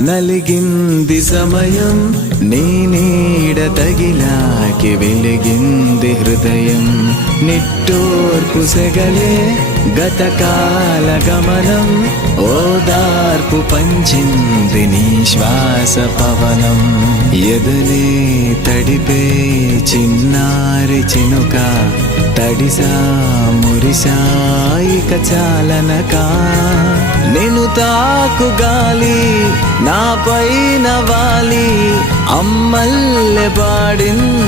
నలిగింది సమయం నీ నీడ తగిలాకి వెలిగింది హృదయం నిట్టూర్పు సెగలే గతకాల గమనం ఓదార్పు పంచింది నీ శ్వాస పవనం ఎదలే తడిపే చిన్నారి చినుక తడిసా మురిసా ఇక చాలనక నేను తాకు గాలి నా పైన వాలి అమ్మల్లె పాడింది